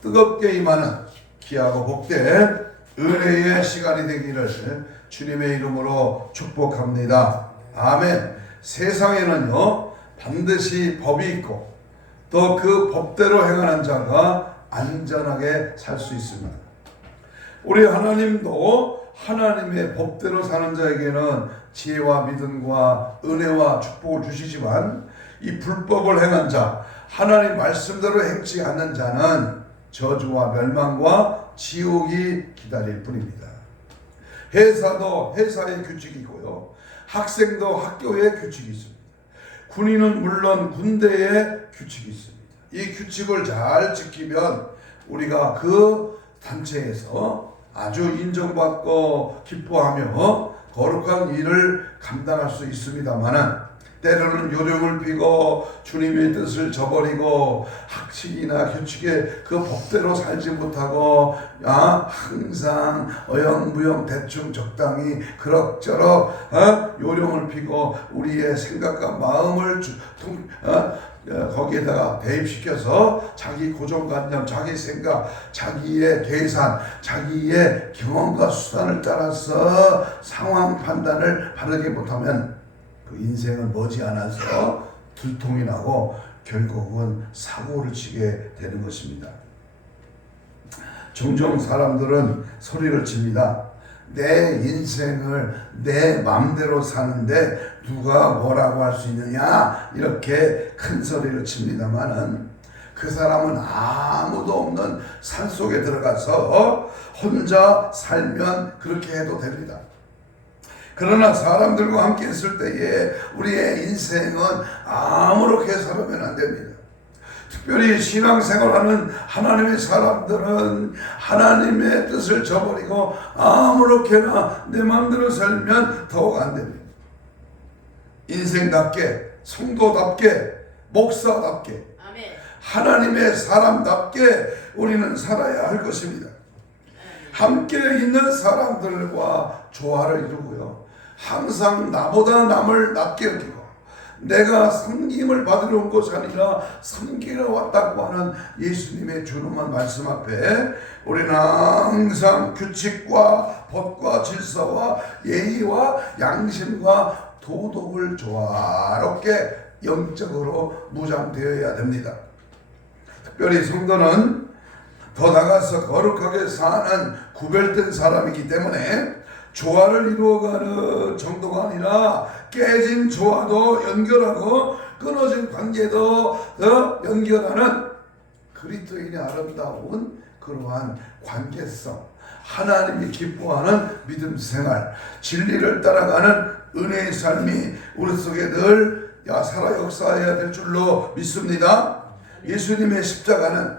뜨겁게 임하는 귀하고 복된 은혜의 시간이 되기를 주님의 이름으로 축복합니다. 아멘. 세상에는요 반드시 법이 있고 또 그 법대로 행하는 자가 안전하게 살 수 있습니다. 우리 하나님도 하나님의 법대로 사는 자에게는 지혜와 믿음과 은혜와 축복을 주시지만 이 불법을 행한 자, 하나님 말씀대로 행치 않는 자는 저주와 멸망과 지옥이 기다릴 뿐입니다. 회사도 회사의 규칙이고요, 학생도 학교의 규칙이 있습니다. 군인은 물론 군대의 규칙이 있습니다. 이 규칙을 잘 지키면 우리가 그 단체에서 아주 인정받고 기뻐하며 거룩한 일을 감당할 수 있습니다만 때로는 요령을 피고 주님의 뜻을 저버리고 학칙이나 규칙에 그 법대로 살지 못하고 항상 어영부영 대충 적당히 그럭저럭 요령을 피고 우리의 생각과 마음을 거기에다가 대입시켜서 자기 고정관념, 자기 생각, 자기의 계산, 자기의 경험과 수단을 따라서 상황 판단을 바르게 못하면 그 인생은 머지않아서 들통이 나고 결국은 사고를 치게 되는 것입니다. 종종 사람들은 소리를 칩니다. 내 인생을 내 맘대로 사는데 누가 뭐라고 할 수 있느냐, 이렇게 큰 소리를 칩니다마는 그 사람은 아무도 없는 산속에 들어가서 혼자 살면 그렇게 해도 됩니다. 그러나 사람들과 함께 있을 때에 우리의 인생은 아무렇게 살아면 안 됩니다. 특별히 신앙생활하는 하나님의 사람들은 하나님의 뜻을 저버리고 아무렇게나 내 마음대로 살면 더욱 안 됩니다. 인생답게, 성도답게, 목사답게, 하나님의 사람답게 우리는 살아야 할 것입니다. 함께 있는 사람들과 조화를 이루고요, 항상 나보다 남을 낮게 여기고 내가 섬김을 받으러 온 것이 아니라 섬기러 왔다고 하는 예수님의 준엄한 말씀 앞에 우리는 항상 규칙과 법과 질서와 예의와 양심과 도덕을 조화롭게 영적으로 무장되어야 됩니다. 특별히 성도는 더 나가서 거룩하게 사는 구별된 사람이기 때문에 조화를 이루어가는 정도가 아니라 깨진 조화도 연결하고 끊어진 관계도 연결하는 그리스도인의 아름다운 그러한 관계성, 하나님이 기뻐하는 믿음 생활, 진리를 따라가는 은혜의 삶이 우리 속에 늘 살아 역사해야 될 줄로 믿습니다. 예수님의 십자가는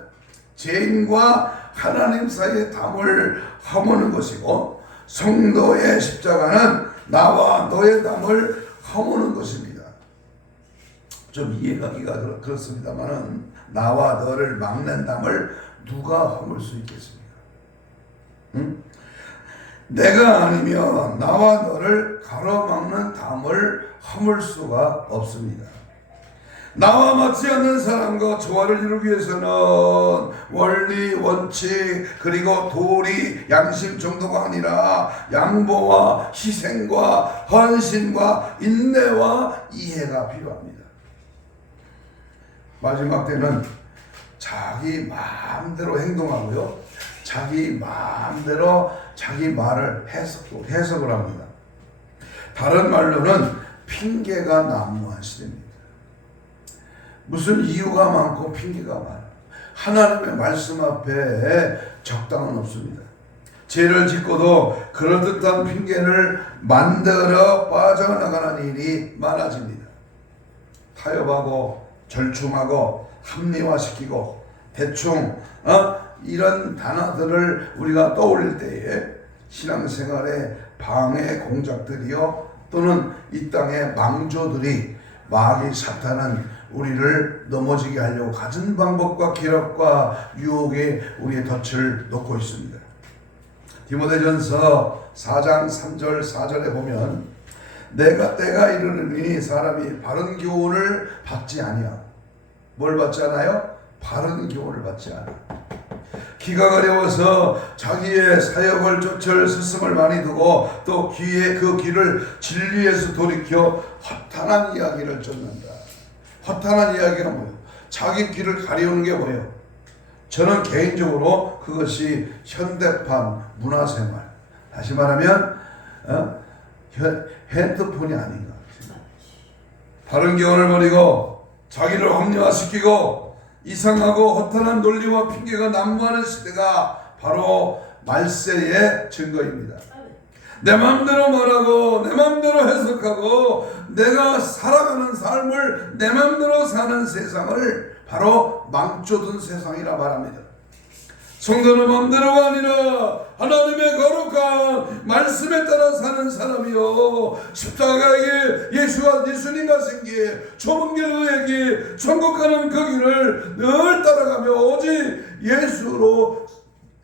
죄인과 하나님 사이의 담을 허무는 것이고, 성도의 십자가는 나와 너의 담을 허무는 것입니다. 좀 이해하기가 그렇습니다만은 나와 너를 막는 담을 누가 허물 수 있겠습니까? 응? 내가 아니면 나와 너를 가로막는 담을 허물 수가 없습니다. 나와 맞지 않는 사람과 조화를 이루기 위해서는 원리, 원칙, 그리고 도리, 양심 정도가 아니라 양보와 희생과 헌신과 인내와 이해가 필요합니다. 마지막 때는 자기 마음대로 행동하고요, 자기 마음대로 자기 말을 해석을 합니다. 다른 말로는 핑계가 난무한 시대입니다. 무슨 이유가 많고 핑계가 많아요. 하나님의 말씀 앞에 적당은 없습니다. 죄를 짓고도 그럴듯한 핑계를 만들어 빠져나가는 일이 많아집니다. 타협하고 절충하고 합리화시키고 대충 이런 단어들을 우리가 떠올릴 때에 신앙생활의 방해 공작들이요, 또는 이 땅의 망조들이, 마귀 사탄은 우리를 넘어지게 하려고 갖은 방법과 기력과 유혹에 우리의 덫을 놓고 있습니다. 디모데전서 4장 3절 4절에 보면 내가 때가 이르르니 사람이 바른 교훈을 받지 아니하고, 뭘 받지 않아요? 바른 교훈을 받지 않아. 기가 어려워서 자기의 사역을 쫓을 스승을 많이 두고 또 그 귀를 진리에서 돌이켜 허탄한 이야기를 쫓는다. 허탄한 이야기는 뭐예요? 자기 귀를 가리우는 게 뭐예요? 저는 개인적으로 그것이 현대판 문화생활, 다시 말하면 핸드폰이 아닌가. 바른 교훈을 버리고 자기를 합리화시키고 이상하고 허탄한 논리와 핑계가 난무하는 시대가 바로 말세의 증거입니다. 내 마음대로 말하고 내 마음대로 해석하고 내가 살아가는 삶을 내 마음대로 사는 세상을 바로 망쳐둔 세상이라 말합니다. 성도는 마음대로가 아니라 하나님의 거룩한 말씀에 따라 사는 사람이요, 십자가의 예수님과 생기에 좁은 길의 길, 천국 가는 그 길을 늘 따라가며 오직 예수로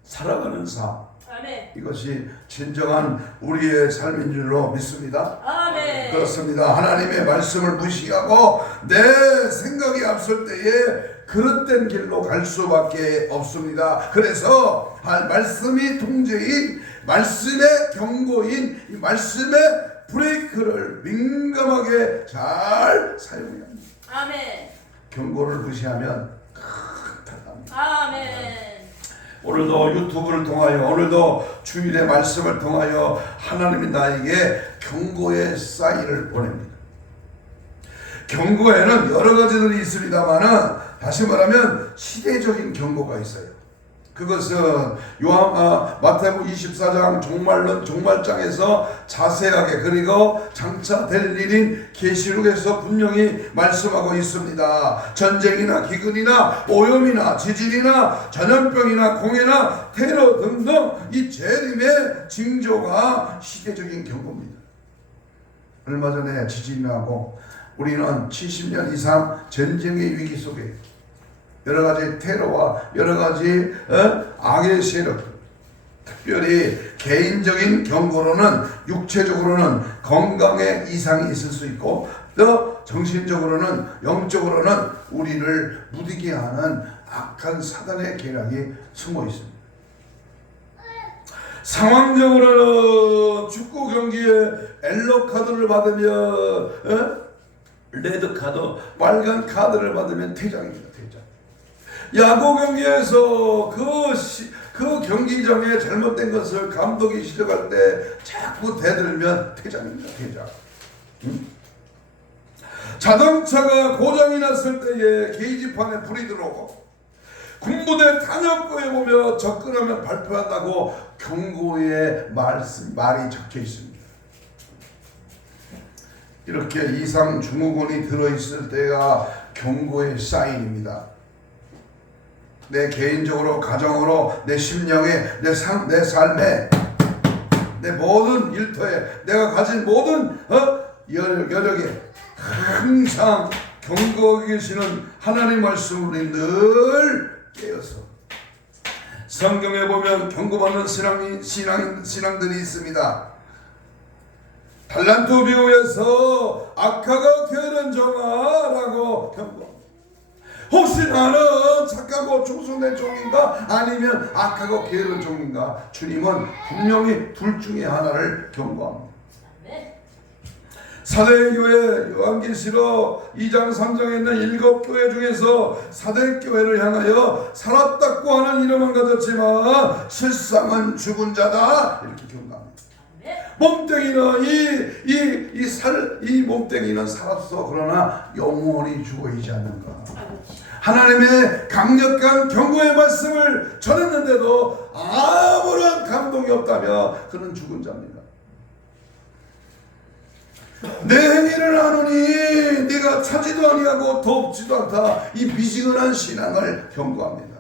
살아가는 삶, 아멘. 이것이 진정한 우리의 삶인 줄로 믿습니다. 아멘. 그렇습니다. 하나님의 말씀을 무시하고 내 생각이 앞설 때에 그릇된 길로 갈 수밖에 없습니다. 그래서 말씀이 통제인, 말씀의 경고인, 이 말씀의 브레이크를 민감하게 잘 사용해야 합니다. 아멘. 경고를 무시하면 큰 탈납니다. 아멘. 오늘도 유튜브를 통하여, 오늘도 주일의 말씀을 통하여 하나님이 나에게 경고의 사인을 보냅니다. 경고에는 여러 가지들이 있습니다만은 다시 말하면 시대적인 경고가 있어요. 그것은 마태복음 24장 종말장에서 자세하게, 그리고 장차 될 일인 계시록에서 분명히 말씀하고 있습니다. 전쟁이나 기근이나 오염이나 지진이나 전염병이나 공해나 테러 등등 이 재림의 징조가 시대적인 경고입니다. 얼마 전에 지진이 나고 우리는 70년 이상 전쟁의 위기 속에 여러 가지 테러와 여러 가지 악의 세력, 특별히 개인적인 경고로는 육체적으로는 건강에 이상이 있을 수 있고 또 정신적으로는 영적으로는 우리를 무디게 하는 악한 사단의 계략이 숨어 있습니다. 상황적으로는 축구 경기에 옐로 카드를 받으면 레드 카드, 빨간 카드를 받으면 퇴장입니다. 퇴장. 야구 경기에서 그 경기장에 잘못된 것을 감독이 지적할 때 자꾸 대들면 퇴장입니다. 퇴장. 자동차가 고장이 났을 때에 게이지판에 불이 들어오고 군부대 탄약고에 보며 접근하면 발표한다고 경고의 말이 적혀 있습니다. 이렇게 이상 증후군이 들어있을 때가 경고의 사인입니다. 내 개인적으로, 가정으로, 내 심령에, 내 삶에, 내 모든 일터에, 내가 가진 모든 여력에 항상 경고하고 계시는 하나님 말씀을 늘 깨어서 성경에 보면 경고받는 신앙들이 있습니다. 달란트 비유에서 악하고 게으른 종아라고 경고. 혹시 나는 착하고 충성된 종인가 아니면 악하고 게으른 종인가? 주님은 분명히 둘 중에 하나를 경고합니다. 사대교회 요한계시록 2장 3장에 있는 7교회 중에서 사대교회를 향하여 살았다고 하는 이름은 가졌지만 실상은 죽은 자다, 이렇게 경고합니다. 몸뚱이는 이 몸뚱이는 살았어. 그러나 영원히 죽어있지 않는가. 하나님의 강력한 경고의 말씀을 전했는데도 아무런 감동이 없다며 그는 죽은 자입니다. 내 행위를 아노니 네가 차지도 아니하고 돕지도 않다. 이 미지근한 신앙을 경고합니다.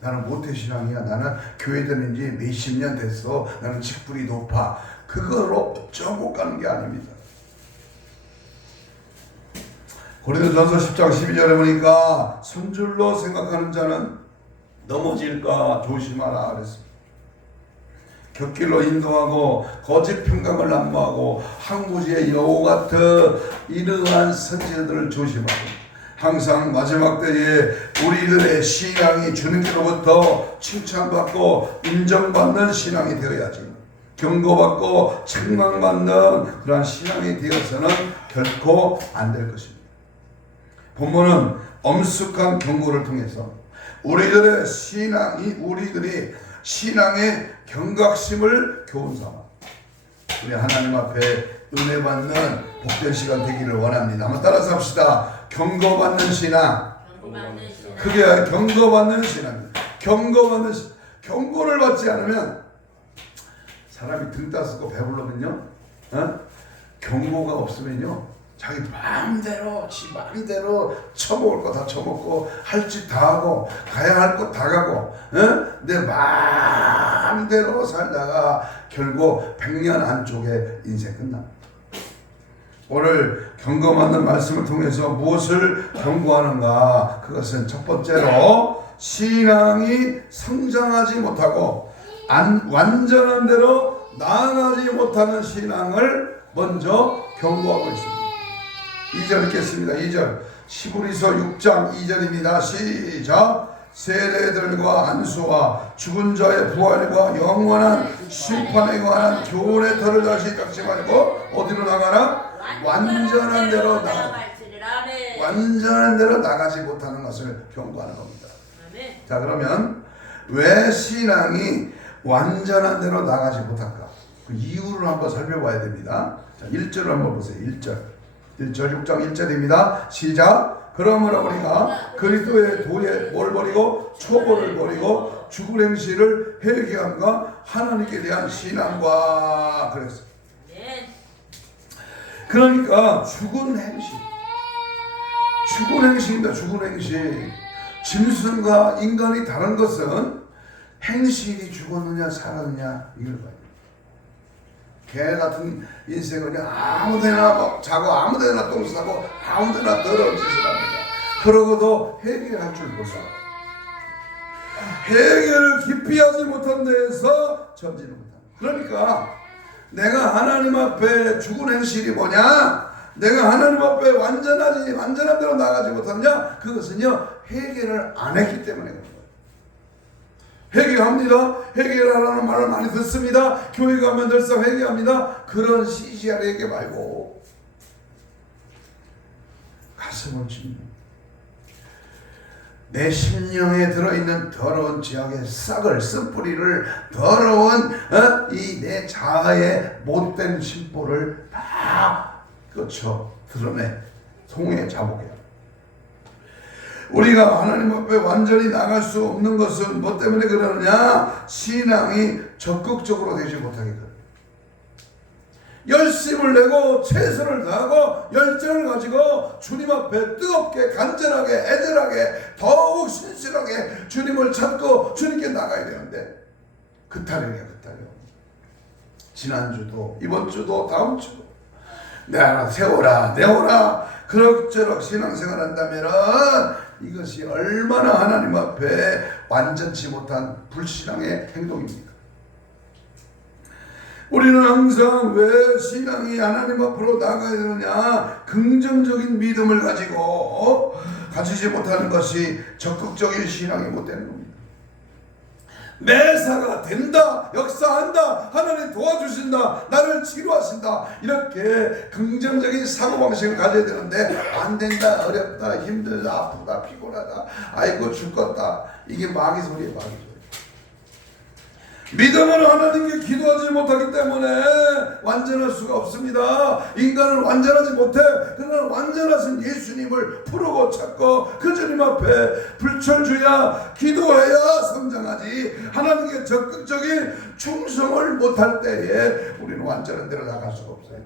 나는 모태신앙이야. 나는 교회 다닌 지 몇십 년 됐어. 나는 직분이 높아. 그거로 못 가는 게 아닙니다. 고린도전서 10장 12절에 보니까 선줄로 생각하는 자는 넘어질까 조심하라 그랬습니다. 곁길로 인도하고 거짓 평강을 난무하고 항구지의 여우 같은 이러한 선지자들을 조심하고 항상 마지막 때에 우리들의 신앙이 주님께로부터 칭찬받고 인정받는 신앙이 되어야지, 경고받고 책망받는 그러한 신앙이 되어서는 결코 안 될 것입니다. 본문은 엄숙한 경고를 통해서 우리들이 신앙의 경각심을 교훈 삼아 우리 하나님 앞에 은혜 받는 복된 시간 되기를 원합니다. 한번 따라서 합시다. 경고받는 신앙. 그게 경고받는 신앙입니다. 경고를 받지 않으면 사람이 등 따스고 배불러면요, 경고가 없으면요, 자기 마음대로 지 마음대로 처먹을 거 다 처먹고 할 짓 다 하고 가야 할 곳 다 가고, 내 마음대로 살다가 결국 100년 안쪽에 인생 끝납니다. 오늘 경고받는 말씀을 통해서 무엇을 경고하는가? 그것은 첫 번째로 신앙이 성장하지 못하고 완전한 대로 나아가지 못하는 신앙을 먼저 경고하고 있습니다. 2절 읽겠습니다. 2절 시브리서 6장 2절입니다. 시작. 세례들과 안수와 죽은 자의 부활과 영원한 심판에 관한 교훈의 터를 다시 깎지 말고 어디로 나가라? 완전한 대로 나가지 못하는 것을 경고하는 겁니다. 자, 그러면 왜 신앙이 완전한 대로 나가지 못할까? 그 이유를 한번 살펴봐야 됩니다. 자, 1절을 한번 보세요. 1절 6장 1절입니다. 시작. 그러므로 우리가 그리스도의 도에 뭘 버리고 초보를 버리고 죽은 행실을 회개함과 하나님께 대한 신앙과 그랬어요. 그러니까 죽은 행실입니다. 죽은 행실. 짐승과 인간이 다른 것은 행실이 죽었느냐 살았느냐 이걸 봐요. 개 같은 인생은 아무데나 자고 아무데나 똥 싸고 아무데나 더러운 짓을 합니다. 그러고도 회개할 줄 몰라. 회개를 깊이 하지 못한 데에서 전지는 못합니다. 그러니까 내가 하나님 앞에 죽은 행실이 뭐냐? 내가 하나님 앞에 완전한 대로 나가지 못하느냐? 그것은요, 회개를 안 했기 때문에 그런 거예요. 회개합니다. 회개를 하라는 말을 많이 듣습니다. 교회 가면 늘상 회개합니다. 그런 시시한 회개 말고 가슴을 찢는 내 심령에 들어있는 더러운 죄악의 싹을 쓴뿌리를 더러운 이 내 자아의 못된 심보를 다 드러내 통에 자복해요. 우리가 하나님 앞에 완전히 나갈 수 없는 것은 뭐 때문에 그러느냐? 신앙이 적극적으로 되지 못하기 때문에. 열심을 내고 최선을 다하고 열정을 가지고 주님 앞에 뜨겁게 간절하게 애절하게 더욱 신실하게 주님을 찾고 주님께 나가야 되는데 그 타령이야. 지난주도 이번주도 다음주도 세워라 내오라 그럭저럭 신앙생활 한다면 이것이 얼마나 하나님 앞에 완전치 못한 불신앙의 행동입니까? 우리는 항상 왜 신앙이 하나님 앞으로 나가야 되느냐? 긍정적인 믿음을 가지지 못하는 것이 적극적인 신앙이 못 되는 겁니다. 매사가 된다, 역사한다, 하나님 도와주신다, 나를 치료하신다, 이렇게 긍정적인 사고방식을 가져야 되는데 안 된다, 어렵다, 힘들다, 아프다, 피곤하다, 아이고 죽겠다, 이게 마귀 소리예요. 마귀 소리. 믿음으로 하나님께 기도하지 못하기 때문에 완전할 수가 없습니다. 인간은 완전하지 못해. 그러나 완전하신 예수님을 부르고 찾고 그 주님 앞에 불철주야 기도해야 성장하지. 하나님께 적극적인 충성을 못할 때에 우리는 완전한 데로 나갈 수가 없어요.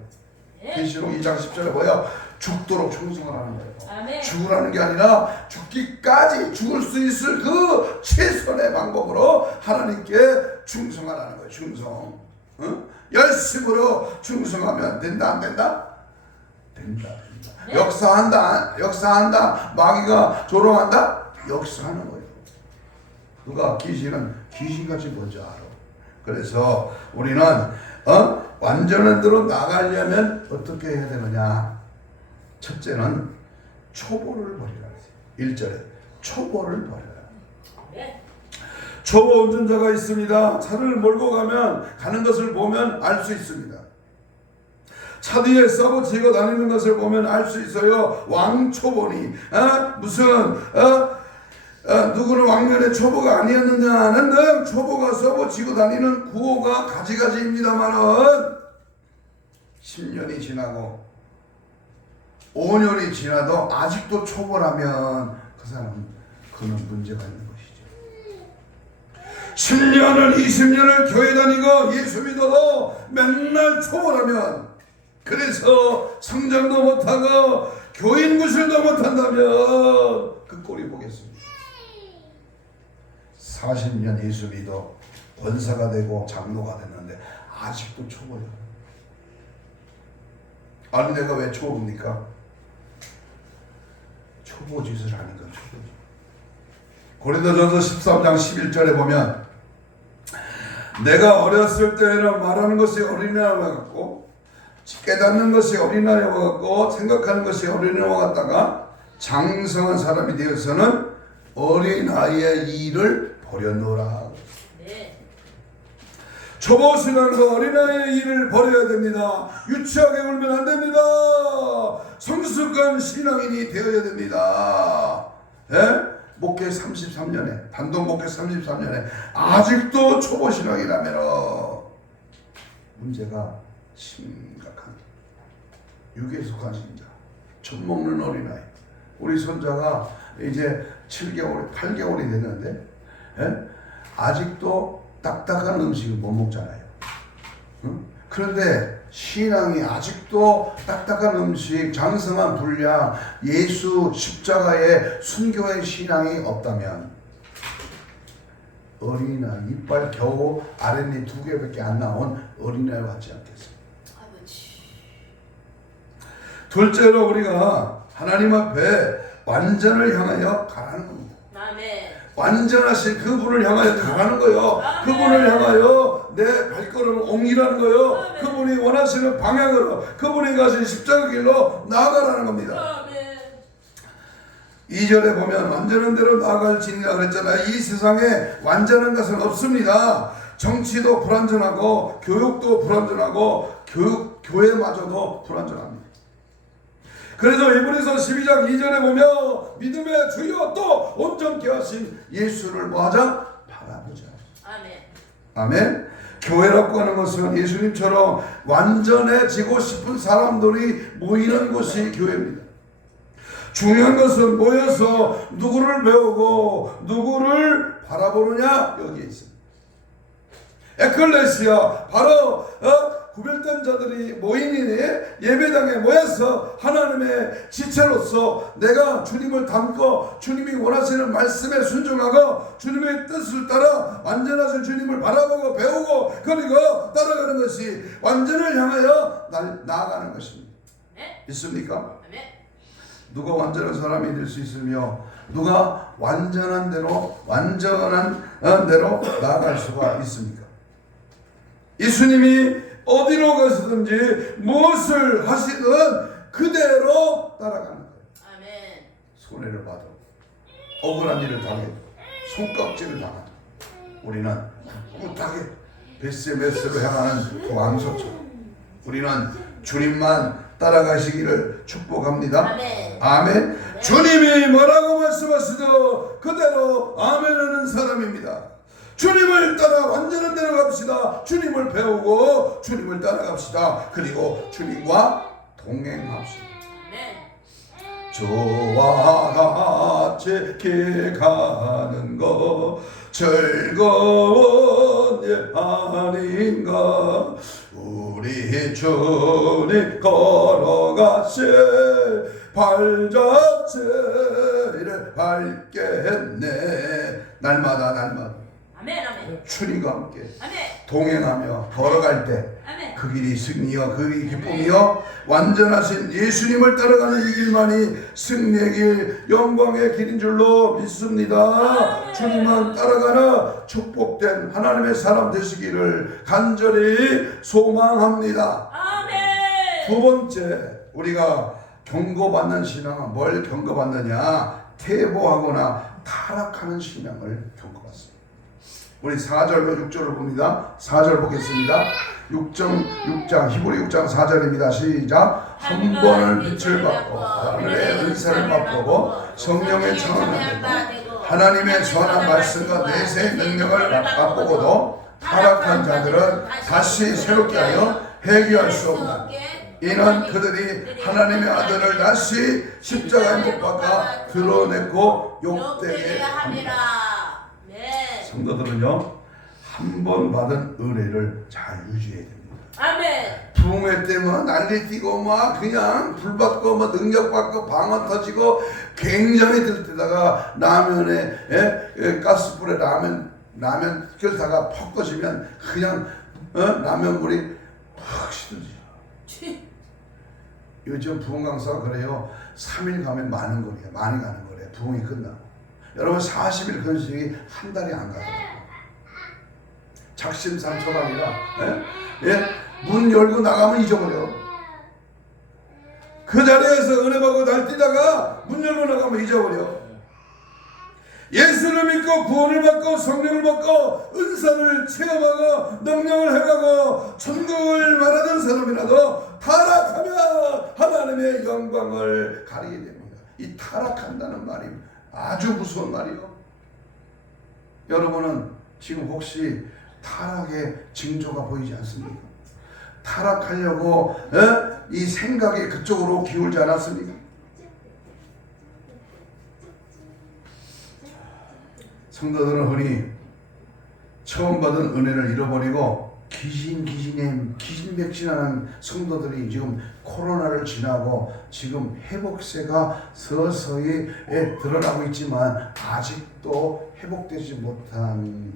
계시록 2장 10절에 뭐야? 죽도록 충성을 하는 거예요. 아멘. 죽으라는 게 아니라 죽기까지 죽을 수 있을 그 최선의 방법으로 하나님께 충성하라는 거예요. 충성. 열심으로 충성하면 된다 안 된다? 된다. 네. 역사한다. 마귀가 조롱한다? 역사하는 거예요. 누가 귀신같이 뭔지 알아. 그래서 우리는 완전한 대로 나가려면 어떻게 해야 되느냐? 첫째는 초보를 버리라. 1절에 초보를 버려라. 네. 초보 운전자가 있습니다. 차를 몰고 가는 것을 보면 알 수 있습니다. 차 뒤에 써붙이고 다니는 것을 보면 알 수 있어요. 왕초보니 누구는 왕년에 초보가 아니었느냐 하는 초보가 써붙이고 다니는 구호가 가지가지입니다만은 10년이 지나고 5년이 지나도 아직도 초보라면 그 사람은 그는 문제가 있는 것이죠. 10년을 20년을 교회 다니고 예수 믿어도 맨날 초보라면, 그래서 성장도 못하고 교인 구실도 못한다면 그 꼴이 보겠습니다. 40년 예수 믿어 권사가 되고 장로가 됐는데 아직도 초보예요. 아니 내가 왜 초보입니까? 초보 짓을 하니까 초보죠. 고린도전서 13장 11절에 보면 내가 어렸을 때에는 말하는 것이 어린아이와 같고 깨닫는 것이 어린아이와 같고 생각하는 것이 어린아이와 같다가 장성한 사람이 되어서는 어린아이의 일을 버려놓으라. 네. 초보신앙과 어린아이의 일을 버려야 됩니다. 유치하게 울면 안 됩니다. 성숙한 신앙인이 되어야 됩니다. 예? 목회 33년에 단독 목회 33년에 아직도 초보신앙이라면 문제가 심각합니다. 육에 속한 신자, 젖 먹는 어린아이. 우리 손자가 이제 7개월, 8개월이 됐는데 아직도 딱딱한 음식을 못 먹잖아요. 그런데 신앙이 아직도 딱딱한 음식, 장성한 분량, 예수 십자가의 순교의 신앙이 없다면 어린아이, 이빨 겨우 아랫니 2개밖에 안 나온 어린아이 같지 않겠습니까? 둘째로 우리가 하나님 앞에 완전을 향하여 가라는 겁니다. 아멘. 완전하신 그분을 향하여 가라는 거요. 그분을 향하여 내 발걸음을 옮기라는 거요. 그분이 원하시는 방향으로, 그분이 가신 십자가 길로 나아가라는 겁니다. 2절에 보면 완전한 대로 나아갈지니라 그랬잖아요. 이 세상에 완전한 것은 없습니다. 정치도 불완전하고 교육도 불완전하고 교회마저도 불완전합니다. 그래서 이브리서 12장 2절에 보면 믿음의 주여 또 온전케 하신 예수를 뭐하자? 바라보자. 아멘. 아멘. 교회라고 하는 것은 예수님처럼 완전해지고 싶은 사람들이 모이는 곳이 교회입니다. 중요한 것은 모여서 누구를 배우고 누구를 바라보느냐 여기에 있습니다. 에클레시아 바로 구별된 자들이 모인 예배당에 모여서 하나님의 지체로서 내가 주님을 닮고 주님이 원하시는 말씀에 순종하고 주님의 뜻을 따라 완전하신 주님을 바라보고 배우고 그리고 따라가는 것이 완전을 향하여 나아가는 것입니다. 네. 있습니까? 네. 누가 완전한 사람이 될 수 있으며 누가 완전한 대로 나아갈 수가 있습니까? 예수님이 어디로 가시든지 무엇을 하시든 그대로 따라가는 거예요. 아멘. 손해를 받아 억울한 일을 당해도 손깍지를 당하도 우리는 꿋꿋하게 베스메스로 향하는 왕소처럼 우리는 주님만 따라가시기를 축복합니다. 아멘. 아멘. 네. 주님이 뭐라고 말씀하시도 그대로 아멘하는 사람입니다. 주님을 따라 완전한 데로 갑시다. 주님을 배우고 주님을 따라갑시다. 그리고 주님과 동행합시다. 네. 저와 같이 길 가는 거 즐거운 일 아닌가. 우리 주님 걸어가실 발자취를 밟겠네. 날마다 아멘. 아멘. 주님과 함께 아멘. 동행하며 걸어갈 때 아멘. 그 길이 승리요 그 길이 기쁨이요 완전하신 예수님을 따라가는 이 길만이 승리의 길 영광의 길인 줄로 믿습니다. 아멘. 주님만 따라가라 축복된 하나님의 사람 되시기를 간절히 소망합니다. 아멘. 두 번째 우리가 경고받는 신앙은 뭘 경고받느냐? 퇴보하거나 타락하는 신앙을 겪어봤습니다. 우리 4절과 6절을 봅니다. 4절 보겠습니다. 6장 히브리 6장 4절입니다. 시작. 한 번을 빛을 받고 하늘의 은사를 맛보고 성령의 청함을 받고 하나님의 선한 말씀과 내세 능력을 맛보고도 타락한 자들은 다시 새롭게 하여 회개할 수 없다. 이는 그들이 하나님의 아들을 다시 십자가에 못 박아 드러내고 욕되게 합니다. 성도들은요, 한 번 받은 은혜를 잘 유지해야 됩니다. 아멘. 부흥회 때면 난리 뛰고 막 그냥 불 받고 막 능력 받고 방언 터지고 굉장히 들 때다가 라면에 가스불에 라면 끓다가 퍽 꺼지면 그냥 라면물이 팍 시들지. 요즘 부흥 강사가 그래요. 3일 가면 많이 가는 거래요. 부흥이 끝나고. 여러분 40일 건식이 한 달이 안 가더라고요. 작심삼초반이라 문 열고 나가면 잊어버려. 그 자리에서 은혜 받고 날뛰다가 문 열고 나가면 잊어버려. 예수를 믿고 구원을 받고 성령을 받고 은사를 체험하고 능력을 해가고 천국을 말하는 사람이라도 타락하면 하나님의 영광을 가리게 됩니다. 이 타락한다는 말이 아주 무서운 말이요. 여러분은 지금 혹시 타락의 징조가 보이지 않습니까? 타락하려고 이 생각이 그쪽으로 기울지 않았습니까? 성도들은 흔히 처음 받은 은혜를 잃어버리고 기진백진하는 성도들이 지금 코로나를 지나고 지금 회복세가 서서히 드러나고 있지만 아직도 회복되지 못한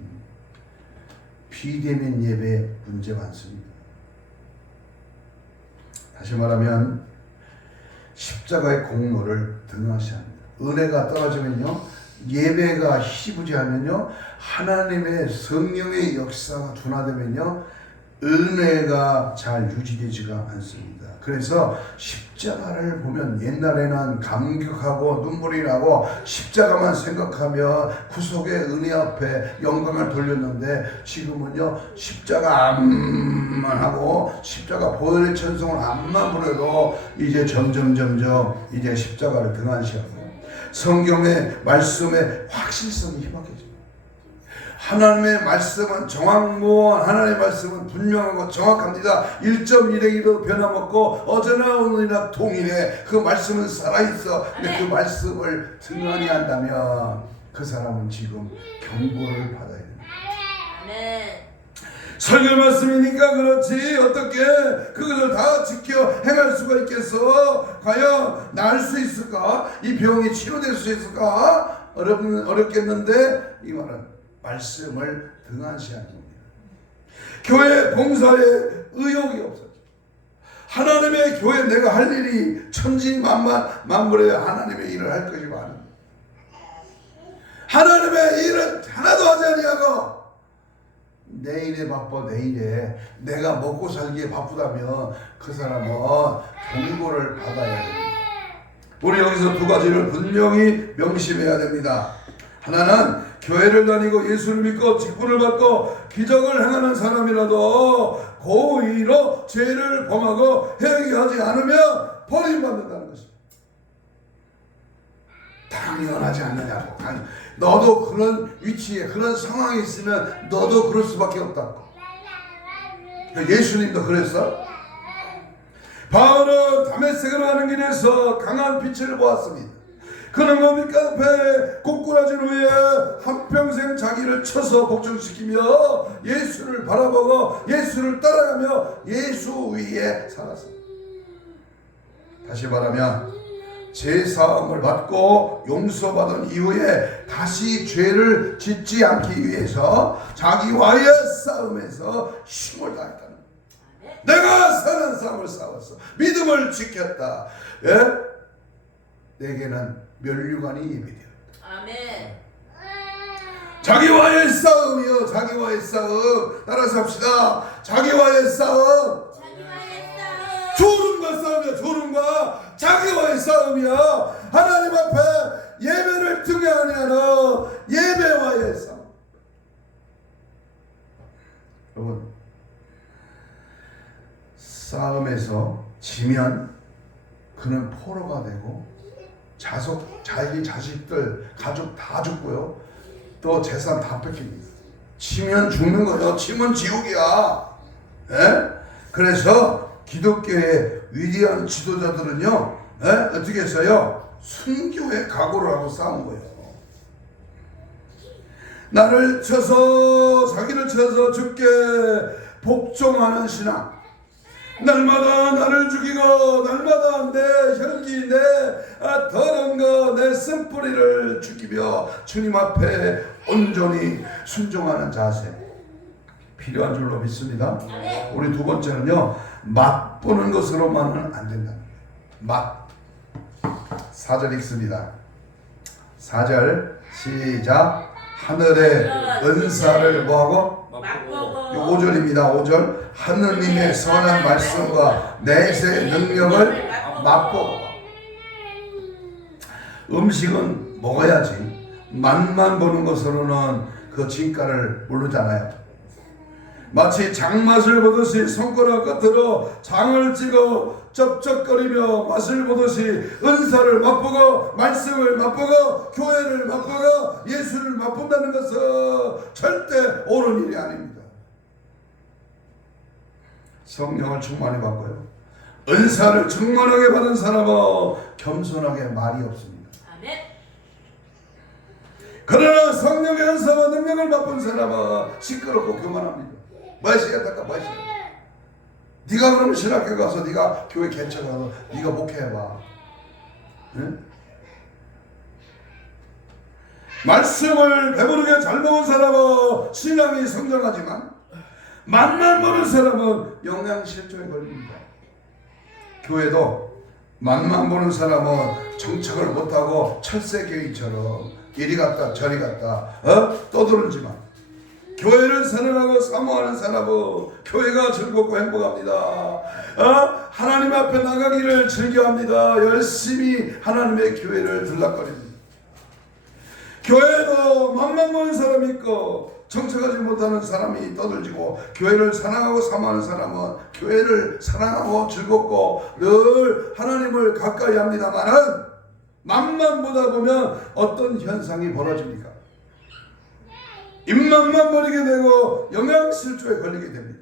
비대면 예배 문제 많습니다. 다시 말하면 십자가의 공로를 등한시합니다. 은혜가 떨어지면요, 예배가 희부지하면요, 하나님의 성령의 역사가 둔화되면요, 은혜가 잘 유지되지가 않습니다. 그래서 십자가를 보면 옛날에는 감격하고 눈물이 나고 십자가만 생각하며 구속의 은혜 앞에 영광을 돌렸는데 지금은요, 십자가 암만 하고 십자가 보혈의 천성을 암만 부려도 이제 점점 이제 십자가를 등한시하고 성경의 말씀의 확실성이 희박해집니다. 하나님의 말씀은 정확무원, 하나님의 말씀은 분명하고 정확합니다. 1.1행이도 변함없고 어제나 오늘이나 동일해. 그 말씀은 살아있어. 근데 그 말씀을 등한히 한다면 그 사람은 지금 경고를 받아야 됩니다. 아멘. 설교 말씀이니까 그렇지 어떻게 그것을 다 지켜 행할 수가 있겠어? 과연 나을 수 있을까? 이 병이 치료될 수 있을까? 어렵겠는데 이 말은 말씀을 등한시하는 겁니다. 교회 봉사에 의욕이 없어져. 하나님의 교회 내가 할 일이 천지만물에 하나님의 일을 할 것이 많은, 하나님의 일은 하나도 하지 아니하고 내 일에 바빠. 내 일에 내가 먹고 살기에 바쁘다면 그 사람은 경고를 받아야 됩니다. 우리 여기서 두 가지를 분명히 명심해야 됩니다. 하나는 교회를 다니고 예수를 믿고 직분을 받고 기적을 행하는 사람이라도 고의로 죄를 범하고 회개하지 않으면 버림받는다는 것입니다. 당연하지 않느냐고. 너도 그런 위치에 그런 상황에 있으면 너도 그럴 수밖에 없다고. 예수님도 그랬어. 바울은 다메섹으로 가는 길에서 강한 빛을 보았습니다. 그는 뭡니까? 배에 꼬꾸라진 후에 한평생 자기를 쳐서 복종시키며 예수를 바라보고 예수를 따라가며 예수 위에 살았습니다. 다시 말하면 제사함을 받고 용서받은 이후에 다시 죄를 짓지 않기 위해서 자기와의 싸움에서 힘을 다했다는 거예요. 내가 사는 싸움을 싸웠어. 믿음을 지켰다. 내게는 면류관이 예비되었다. 아멘. 자기와의 싸움이요. 자기와의 싸움. 따라서 합시다. 자기와의 싸움. 졸음과 싸움이야. 졸음과 자기와의 싸움이야. 하나님 앞에 예배를 등에 아니하라. 예배와의 싸움. 여러분, 싸움에서 지면 그는 포로가 되고 자기 자식들 가족 다 죽고요, 또 재산 다 뺏깁니다. 지면 죽는 거예요. 지면 지옥이야. 예? 그래서 기독교의 위대한 지도자들은요, 예? 어떻게 했어요? 순교의 각오를 하고 싸운 거예요. 나를 쳐서, 자기를 쳐서 죽게 복종하는 신앙, 날마다 나를 죽이고 날마다 내 혈기, 내 더러운 거, 내 쓴뿌리를 죽이며 주님 앞에 온전히 순종하는 자세 필요한 줄로 믿습니다. 우리 두 번째는요, 맛보는 것으로만은 안 된다. 맛. 4절 읽습니다. 4절 시작. 하늘의 은사를 뭐하고? 맛보고. 5절입니다. 5절. 하느님의 선한 말씀과 내세 능력을 맛보고. 음식은 먹어야지 맛만 보는 것으로는 그 진가를 모르잖아요. 마치 장맛을 보듯이 손가락 끝으로 장을 찍어 쩝쩝거리며 맛을 보듯이 은사를 맛보고 말씀을 맛보고 교회를 맛보고 예수를 맛본다는 것은 절대 옳은 일이 아닙니다. 성령을 충만히 받고요, 은사를 충만하게 받은 사람은 겸손하게 말이 없습니다. 아멘. 그러나 성령의 은사와 능력을 맛본 사람은 시끄럽고 교만합니다. 뭐시야 닦아 뭐시야. 네가 그러면 신학교 가서 네가 교회 개척하서 네가 목회해봐. 응? 말씀을 배부르게 잘 먹은 사람은 신앙이 성장하지만 맛만 보는 사람은 영양실조에 걸립니다. 교회도 맛만 보는 사람은 정착을 못하고 철새교회처럼 이리 갔다 저리 갔다 떠들지만, 교회를 사랑하고 사모하는 사람은 교회가 즐겁고 행복합니다. 하나님 앞에 나가기를 즐겨합니다. 열심히 하나님의 교회를 들락거립니다. 교회도 맛만 보는 사람이 있고 정착하지 못하는 사람이 떠들지고, 교회를 사랑하고 사모하는 사람은 교회를 사랑하고 즐겁고 늘 하나님을 가까이 합니다만은, 맛만 보다 보면 어떤 현상이 벌어집니까? 입맛만 버리게 되고 영양실조에 걸리게 됩니다.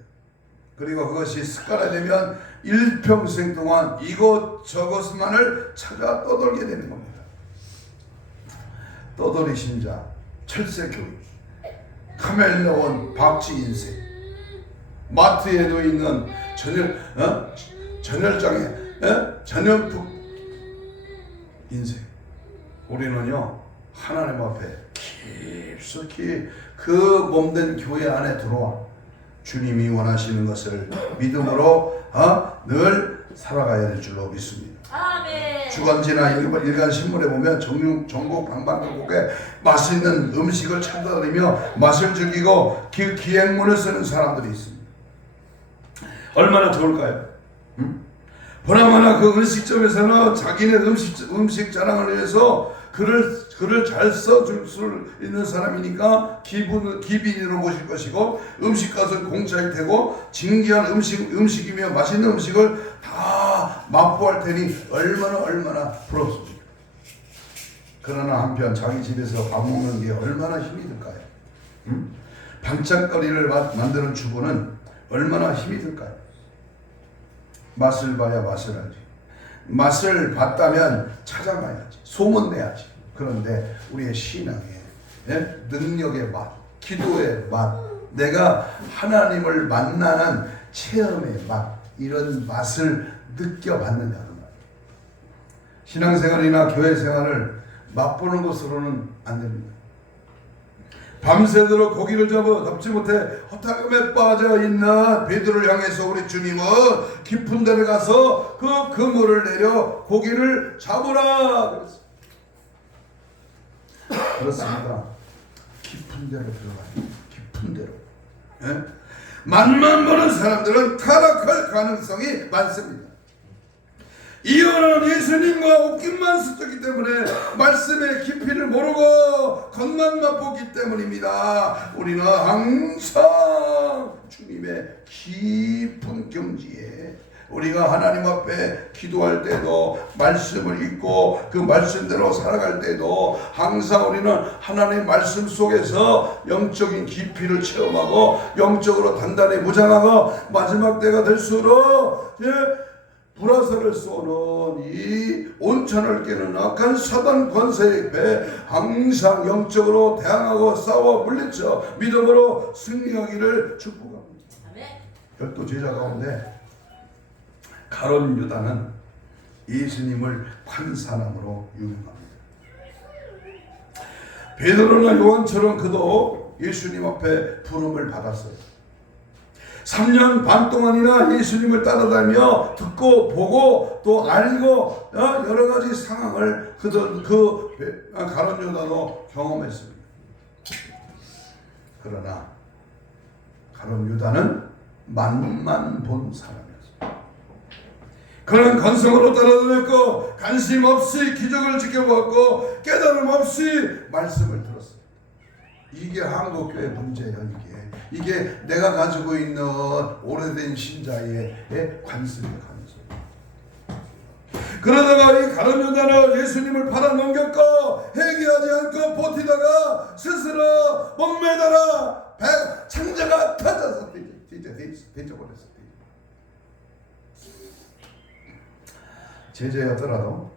그리고 그것이 습관화되면 일평생 동안 이것저것만을 찾아 떠돌게 되는 겁니다. 떠돌이 신자, 철새교회, 카멜레온 박쥐 인생, 마트에도 있는 전열장애, 전염풍 인생. 우리는요, 하나님 앞에 깊숙이 그 몸된 교회 안에 들어와 주님이 원하시는 것을 믿음으로 늘 살아가야 될 줄로 믿습니다. 아멘. 주간지나 일간 신문에 보면 전국 방방곡곡에 맛있는 음식을 찾아다니며 맛을 즐기고 기행문을 쓰는 사람들이 있습니다. 얼마나 좋을까요? 보나마나 그 음식점에서는 자기네 음식 자랑을 위해서 글을 잘 써줄 수 있는 사람이니까 기빈으로 모실 것이고, 음식값은 공짜일 테고, 진귀한 음식이며 맛있는 음식을 다 맛보할 테니 얼마나 부럽습니까? 그러나 한편 자기 집에서 밥 먹는 게 얼마나 힘이 들까요? 반찬거리를 만드는 주부는 얼마나 힘이 들까요? 맛을 봐야 맛을 알지. 맛을 봤다면 찾아가야지, 소문내야지. 그런데 우리의 신앙의 능력의 맛, 기도의 맛, 내가 하나님을 만나는 체험의 맛, 이런 맛을 느껴봤느냐는 말. 신앙생활이나 교회생활을 맛보는 것으로는 안 됩니다. 밤새도록 고기를 잡지 못해 허탕음에 빠져있는 베드로를 향해서 우리 주님은 깊은 데를 가서 그 그물을 내려 고기를 잡으라 그랬어요. 그렇습니다. 깊은 데로 들어가요. 깊은 데로. 예? 맛만 보는 사람들은 타락할 가능성이 많습니다. 이혼한 예수님과 옷깃만 스쳤기 때문에 말씀의 깊이를 모르고 겉만 맛보기 때문입니다. 우리는 항상 주님의 깊은 경지에 우리가 하나님 앞에 기도할 때도 말씀을 읽고 그 말씀대로 살아갈 때도 항상 우리는 하나님의 말씀 속에서 영적인 깊이를 체험하고 영적으로 단단히 무장하고 마지막 때가 될수록 불화살을 쏘는 이 온천을 깨는 악한 사단 권세에 배 항상 영적으로 대항하고 싸워 물리쳐 믿음으로 승리하기를 축복합니다. 별도 제자 가운데 가룟 유다는 예수님을 판 사람으로 유명합니다. 베드로나 요한처럼 그도 예수님 앞에 부름을 받았어요. 3년 반 동안이나 예수님을 따라다니며 듣고 보고 또 알고 여러 가지 상황을 그 가룟 유다도 경험했습니다. 그러나 가룟 유다는 만만 본 사람이었습니다. 그는 건성으로 따라다녔고 관심 없이 기적을 지켜보았고 깨달음 없이 말씀을 들었습니다. 이게 한국교회 문제예요. 이게 내가 가지고 있는 오래된 신자의 관습의 관습. 그러다가 이 가룟 유다는 예수님을 팔아넘겼고 회개하지 않고 버티다가 스스로 목매달아 창자가 터져서 뒤져버렸어요. 제자였더라도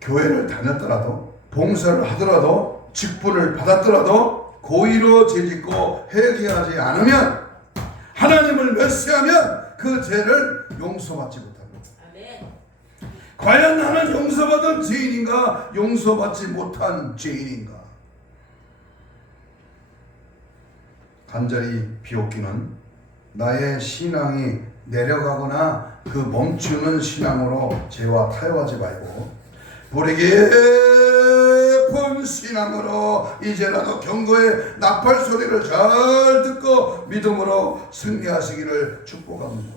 교회를 다녔더라도 봉사를 하더라도 직분을 받았더라도 고의로 죄짓고 회개하지 않으면 하나님을 멸시하면 그 죄를 용서받지 못합니다. 과연 나는 용서받은 죄인인가 용서받지 못한 죄인인가? 간절히 비웃기는 나의 신앙이 내려가거나 그 멈추는 신앙으로 죄와 타협하지 말고 불이 깊은 신앙으로 이제라도 경고의 나팔 소리를 잘 듣고 믿음으로 승리하시기를 축복합니다.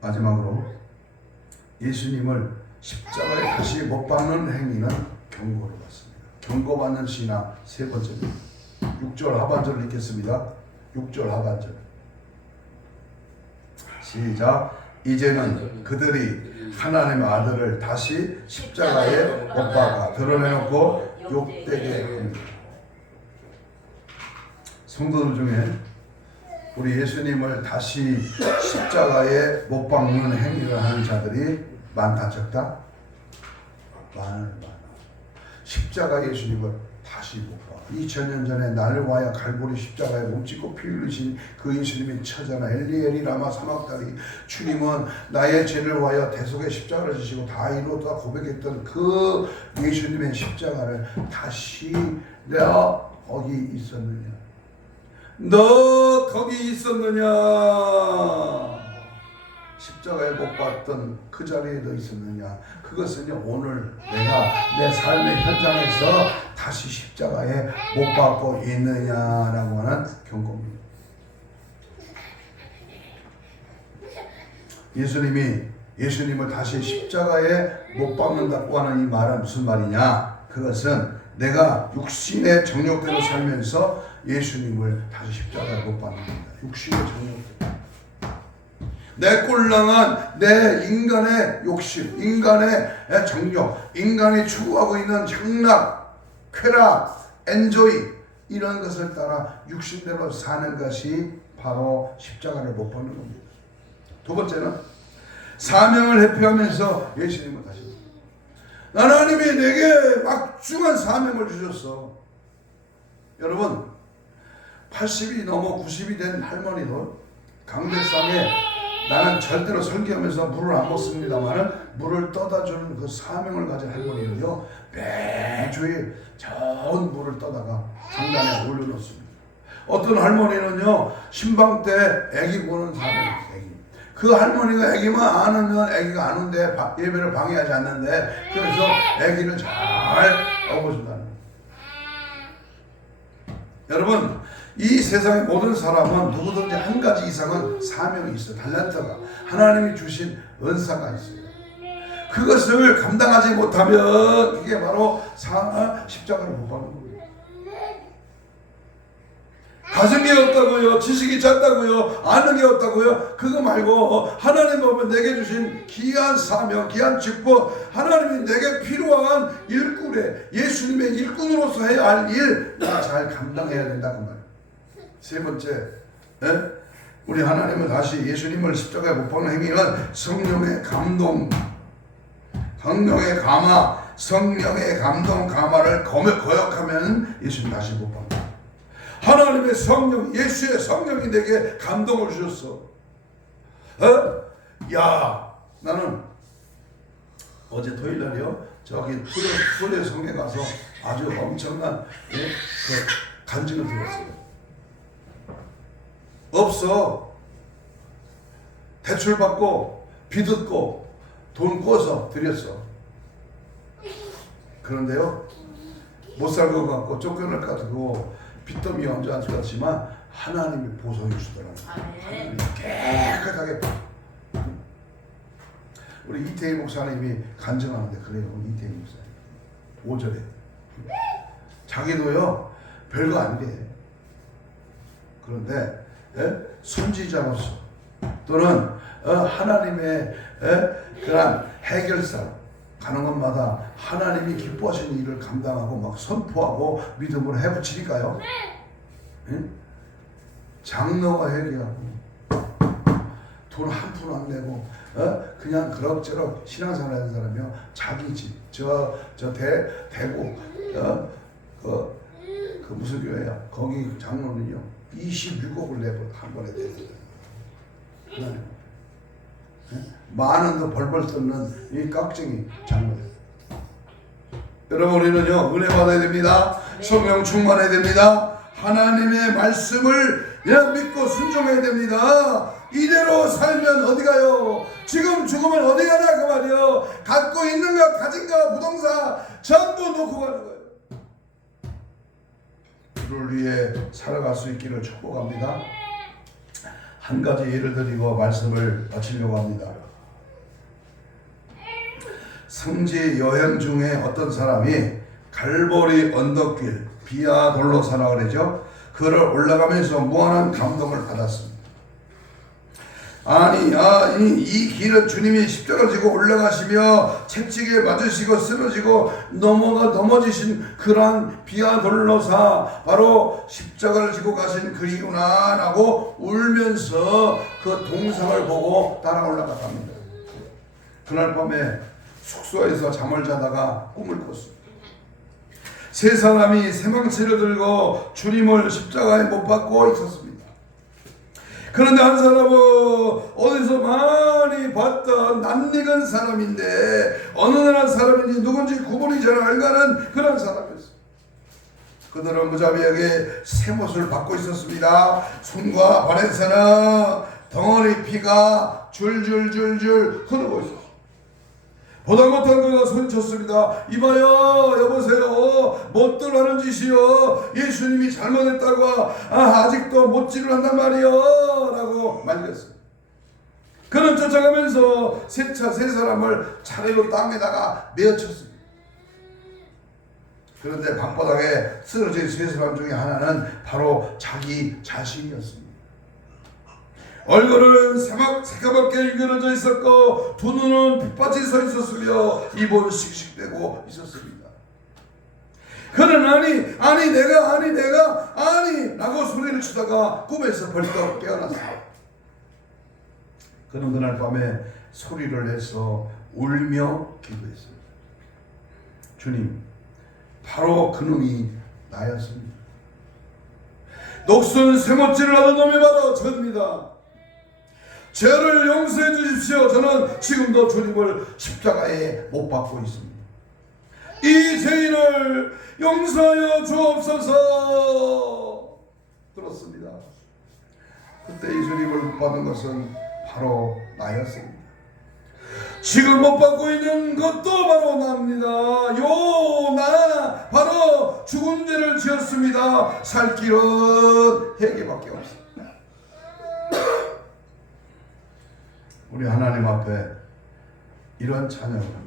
마지막으로 예수님을 십자가에 다시 못 박는 행위는 경고를 받습니다. 경고받는 신앙 세 번째입니다. 6절 하반절을 읽겠습니다. 6절 하반절 시작. 이제는 그들이 하나님의 아들을 다시 십자가에 못 박아 드러내놓고 욕되게 합니다. 성도들 중에 우리 예수님을 다시 십자가에 못 박는 행위를 하는 자들이 많다 적다? 많아. 십자가 예수님을 다시 못 박아. 2000년 전에 나를 위하여 갈보리 십자가에 몸짓고 피 흘리신 그 예수님의 처자나 엘리 라마 사막다리 주님은 나의 죄를 위하여 대속의 십자가를 지시고 다 이루었다 고백했던 그 예수님의 십자가를 다시 내가 거기 있었느냐? 너 거기 있었느냐? 십자가에 못 박던 그 자리에 너 있었느냐? 그것은 오늘 내가 내 삶의 현장에서 다시 십자가에 못 박고 있느냐라고 하는 경고입니다. 예수님을 다시 십자가에 못 박는다고 하는 이 말은 무슨 말이냐? 그것은 내가 육신의 정욕대로 살면서 예수님을 다시 십자가에 못 박는 겁니다. 육신의 정욕대로. 내 꼴랑한 내 인간의 욕심, 인간의 정욕, 인간이 추구하고 있는 향락, 쾌락, 엔조이 이런 것을 따라 육신대로 사는 것이 바로 십자가를 못 박는 겁니다. 두 번째는 사명을 회피하면서 예수님을 다시 하나님이 내게 막중한 사명을 주셨어. 여러분 80이 넘어 90이 된 할머니도 강대상에 나는 절대로 설교하면서 물을 안 먹습니다만은 물을 떠다주는 그 사명을 가진 할머니는요 매주일 좋은 물을 떠다가 상단에 올려놓습니다. 어떤 할머니는요 신방 때 아기 보는 사명, 그 할머니가 아기만 안으면 아기가 안 오는데 예배를 방해하지 않는데 그래서 아기를 잘 업어준다는 거예요. 여러분 이 세상의 모든 사람은 누구든지 한 가지 이상은 사명이 있어요. 달란트가 하나님이 주신 은사가 있어요. 그것을 감당하지 못하면 이게 바로 십자가를 못 받는 거예요. 가진 게 없다고요, 지식이 작다고요, 아는 게 없다고요, 그거 말고 하나님 보면 내게 주신 귀한 사명, 귀한 직분, 하나님이 내게 필요한 일꾼에 예수님의 일꾼으로서 해야 할 일 잘 감당해야 된다 그 말이에요. 세 번째, 우리 하나님은 다시 예수님을 십자가에 못 박는 행위는 성령의 감동, 성령의 감화, 성령의 감동 감화를 거역하면 예수님 다시 못 박는다. 하나님의 성령, 예수의 성령이 내게 감동을 주셨어. 야, 나는 어제 토요일 날이요, 저기 수레 성에 가서 아주 엄청난 그 간증을 들었어요. 없어. 대출 받고 빚었고 돈 꿔서 드렸어. 그런데요, 못 살 것 같고 쫓겨날 것 같고 빚더미가 언제 안 죽었지만 하나님이 보석해 주시더라고요. 하나님이 깨끗하게. 우리 이태희 목사님이 간증하는데 그래요. 이태희 목사님 5절에 자기도요 별거 아니래. 그런데 선지자로서 또는 하나님의 그런 해결사 가는 곳마다 하나님이 기뻐하시는 일을 감당하고 막 선포하고 믿음으로 해붙이니까요. 장로가 회개하고 돈 한 푼 안 내고 그냥 그럭저럭 신앙생활 하는 사람이요. 자기 집 대구 그 무슨 교회야? 거기 장로는요 26억을 내고 한 번에 내거든. 하나님. 많은 더 벌벌 뜯는 이 깍쟁이 장로들. 여러분, 우리는요 은혜 받아야 됩니다. 성령 충만해야 됩니다. 하나님의 말씀을 믿고 순종해야 됩니다. 이대로 살면 어디 가요? 지금 죽으면 어디 가나 그 말이요. 갖고 있는 것, 가진 것, 부동산 전부 놓고 가는 거예요. 그를 위해 살아갈 수 있기를 축복합니다. 한 가지 예를 드리고 말씀을 마치려고 합니다. 성지 여행 중에 어떤 사람이 갈보리 언덕길 비아 돌로사라 그러죠. 그를 올라가면서 무한한 감동을 받았습니다. 아니 이 길은 주님이 십자가를 지고 올라가시며 채찍에 맞으시고 쓰러지고 넘어지신 그러한 비아 돌로사 바로 십자가를 지고 가신 그리구나 라고 울면서 그 동상을 보고 따라 올라갔답니다. 그날 밤에 숙소에서 잠을 자다가 꿈을 꿨습니다. 세 사람이 새망치를 들고 주님을 십자가에 못 박고 있었습니다. 그런데 한 사람은 어디서 많이 봤던 낯익은 사람인데 어느 나라 사람인지 누군지 구분이 잘 안 가는 그런 사람이었어요. 그들은 무자비하게 새못을 받고 있었습니다. 손과 발에서는 덩어리 피가 줄줄줄줄 흐르고 있었어요. 보다 못한 그가 소리쳤습니다. 이봐요, 여보세요, 못들 하는 짓이요, 예수님이 잘못했다고 아직도 못질을 한단 말이요 라고 말렸어요. 그는 쫓아가면서 세 사람을 차례로 땅에다가 메어쳤습니다. 그런데 방바닥에 쓰러진 세 사람 중에 하나는 바로 자기 자신이었습니다. 얼굴은 새까맣게 일그러져 있었고 두 눈은 빛밭이 서 있었으며 입은 씩씩대고 있었습니다. 그는 아니 내가 라고 소리를 치다가 꿈에서 벌떡 깨어났어요. 그는 그날 밤에 소리를 내서 울며 기도했어요. 주님, 바로 그놈이 나였습니다. 녹슨 쇠못질을 하던 놈이 바로 저입니다. 죄를 용서해 주십시오. 저는 지금도 주님을 십자가에 못 박고 있습니다. 이 죄인을 용서하여 주옵소서. 들었습니다. 그때 이 주님을 못 받은 것은 바로 나였습니다. 지금 못 받고 있는 것도 바로 나입니다. 나 바로 죽은 죄를 지었습니다. 살 길은 회개밖에 없습니다. 우리 하나님 앞에 이런 찬양을 합니다.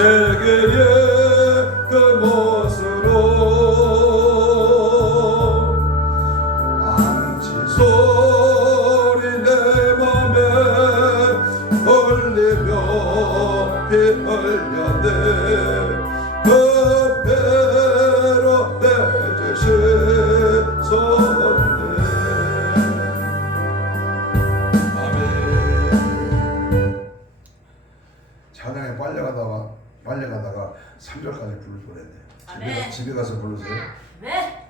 세계의 그 못으로 암치 소리 내 맘에 흘리며 피 흘려내 그 배로 내 죄 씻었네. 아멘. 찬양에 빨려가다가 3절까지 부를 뻔했네요. 집에 가서 부르세요. 네.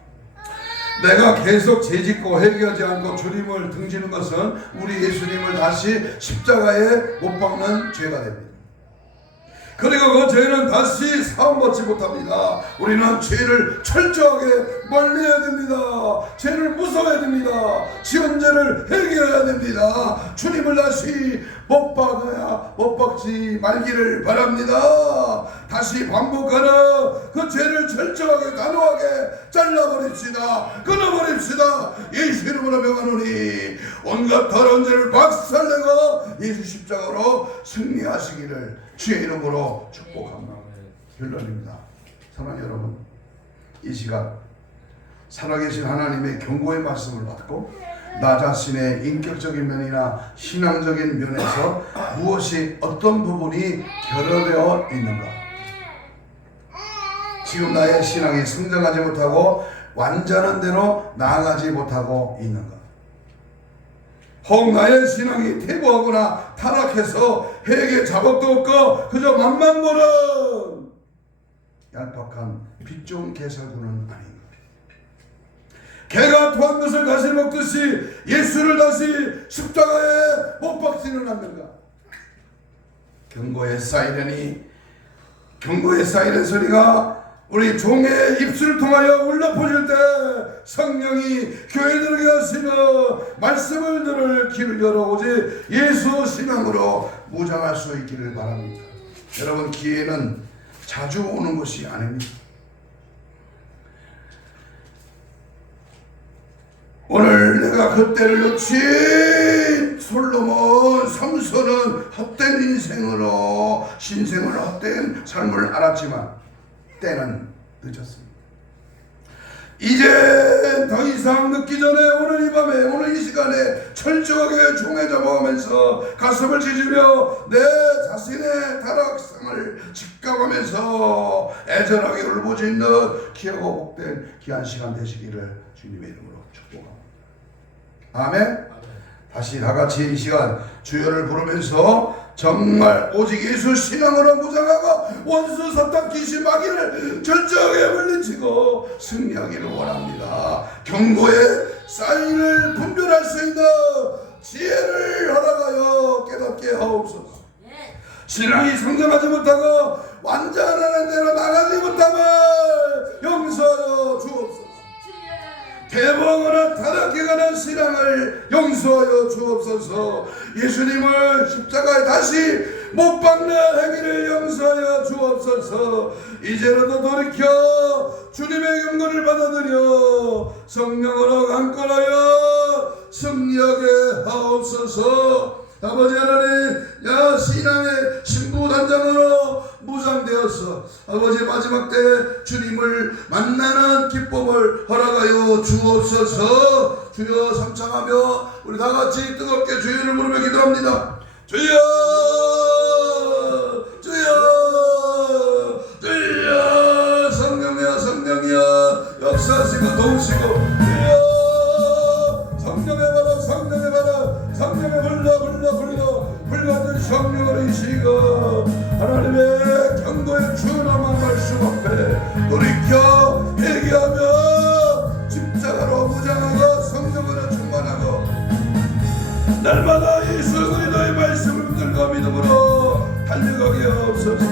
내가 계속 죄짓고 회개하지 않고 주님을 등지는 것은 우리 예수님을 다시 십자가에 못 박는 죄가 됩니다. 그리고 그 죄는 다시 사함받지 못합니다. 우리는 죄를 철저하게 멀리해야 됩니다. 죄를 무서워해야 됩니다. 지은 죄를 회개해야 됩니다. 주님을 다시 못 박지 말기를 바랍니다. 다시 반복하는 그 죄를 철저하게 단호하게 잘라버립시다. 끊어버립시다. 예수 이름으로 명하노니 온갖 더러운 죄를 박살내고 예수 십자가로 승리하시기를 주의 이름으로 축복합니다. 결론입니다. 사랑하는 여러분, 이 시간 살아계신 하나님의 경고의 말씀을 받고 나 자신의 인격적인 면이나 신앙적인 면에서 무엇이 어떤 부분이 결여되어 있는가, 지금 나의 신앙이 성장하지 못하고 완전한 대로 나아가지 못하고 있는가, 혹 나의 신앙이 퇴보하거나 타락해서 회개 자복도 없고 그저 맛만 보는 얄팍한 빛 좋은 개살구는 아닌가, 개가 토한 것을 다시 먹듯이 예수를 다시 십자가에 못 박지는 않는가. 경고의 사이렌 소리가 우리 종의 입술을 통하여 울려 퍼질 때 성령이 교회들에게 하시며 말씀을 들을 귀를 열어 오직 예수 신앙으로 무장할 수 있기를 바랍니다. 여러분, 기회는 자주 오는 것이 아닙니다. 오늘 내가 그때를 놓친 솔로몬, 삼손은 헛된 인생으로 신생을 헛된 삶을 알았지만 때는 늦었습니다. 이제 더 이상 늦기 전에 오늘 이 밤에 오늘 이 시간에 철저하게 종에 잡아가면서 가슴을 찢으며 내 자신의 타락성을 직감하면서 애절하게 울부짖는 귀하고 복된 귀한 시간 되시기를 주님의 이름으로 축복합니다. 아멘. 다시 다같이 이 시간 주여를 부르면서 정말 오직 예수 신앙으로 무장하고 원수 사탄 귀신 마귀를 철저하게 물리치고 승리하기를 원합니다. 경고의 사인을 분별할 수 있는 지혜를 허락하여 깨닫게 하옵소서. 신앙이 성장하지 못하고 완전한 대로 나가지 못함을 용서하여 주옵소서. 대범하나 타락해가는 신앙을 용서하여 주옵소서. 예수님을 십자가에 다시 못 박는 행위를 용서하여 주옵소서. 이제라도 돌이켜 주님의 경고를 받아들여 성령으로 강건하여 승리하게 하옵소서. 아버지 하나님, 신앙의 신부단장으로 무장되어서 아버지 마지막 때 주님을 만나는 기쁨을 허락하여 주옵소서. 주여 삼창하며 우리 다같이 뜨겁게 주여를 부르며 기도합니다. 주여, 주여, 주여, 성령이여, 성령이여, 역사하시고 도우시고 주여 성령으로 이 시간 하나님의 경고의 준엄한 말씀 앞에 돌이켜 회개하며 십자가로 무장하고 성령으로 충만하고 날마다 예수 그리스도의 말씀을 붙들고 믿음으로 달려가게 하옵소서.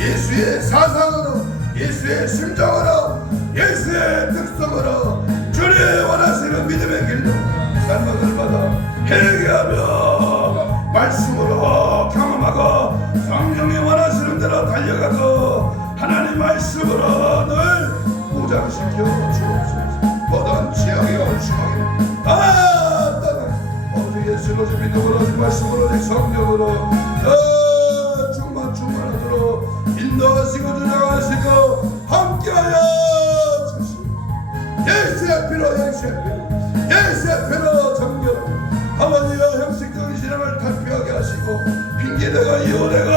예수의 사상으로, 예수의 심정으로, 예수의 특성으로 주님 원하시는 믿음의 길로 날마다 회개하며 말씀으로 경험하고 성령이 원하시는 대로 달려가고 하나님 말씀으로 늘 무장시켜 주옵소서. 모든 지역에 얼추하게 다 떠나 예수로 믿음으로 말씀으로 성령으로 충만하도록 인도하시고 주장하시고 함께하여 주시고 예수의 피로 정결 아버지와 형식적인 신앙을 탈피하게 하시고 핑계대고 이혼대고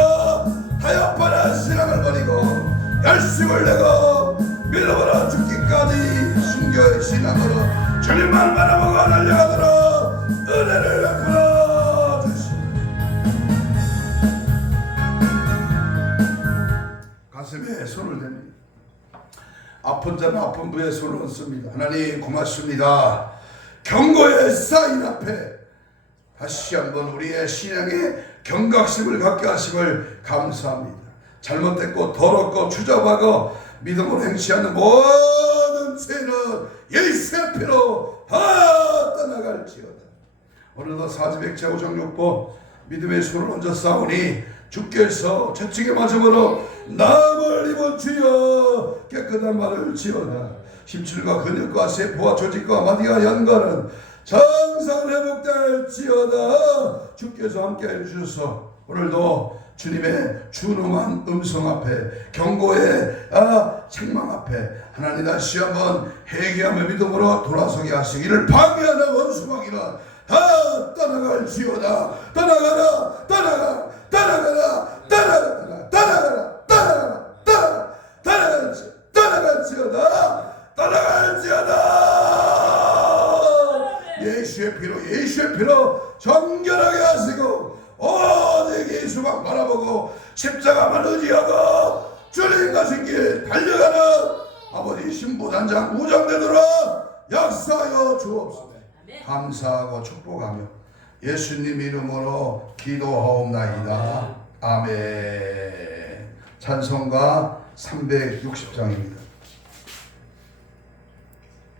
타협하는 신앙을 버리고 열심을 내고 믿음으로 죽기까지 순교의 신앙으로 주님만 바라보고 달려가도록 은혜를 베풀어 주시오. 가슴에 손을 댑니다. 아픈 자는 아픈 부에 손을 얹습니다. 하나님 고맙습니다. 경고의 사인 앞에 다시 한번 우리의 신앙의 경각심을 갖게 하심을 감사합니다. 잘못됐고 더럽고 추잡하고 믿음으로 행치하는 모든 죄는 예수의 피로 다 떠나갈지어다. 오늘도 사지백제하고 정욕보 믿음의 손을 얹어 싸우니 주께서 채찍의 맞음으로 남을 입은 주여 깨끗한 말을 지어다. 심줄과 근육과 세포와 조직과 마디와 연관은 정상 회복될지어다. 주께서 함께 해주셔서 오늘도 주님의 준엄한 음성 앞에 경고의 책망 앞에 하나님 다시 한번 회개하며 믿음으로 돌아서게 하시기를 방해하는 원수마귀는 다 떠나갈지어다. 떠나가라 떠나가라 떠나가라 떠나가라 떠나가라 떠나가라 떠나갈지어다. 예수의 피로 정결하게 하시고 오직 예수만 바라보고 십자가만 의지하고 주님 가신 길 달려가는 아버지 신부단장 우정되도록 역사하여 주옵소서. 감사하고 축복하며 예수님 이름으로 기도하옵나이다. 아멘. 찬송가 360장입니다.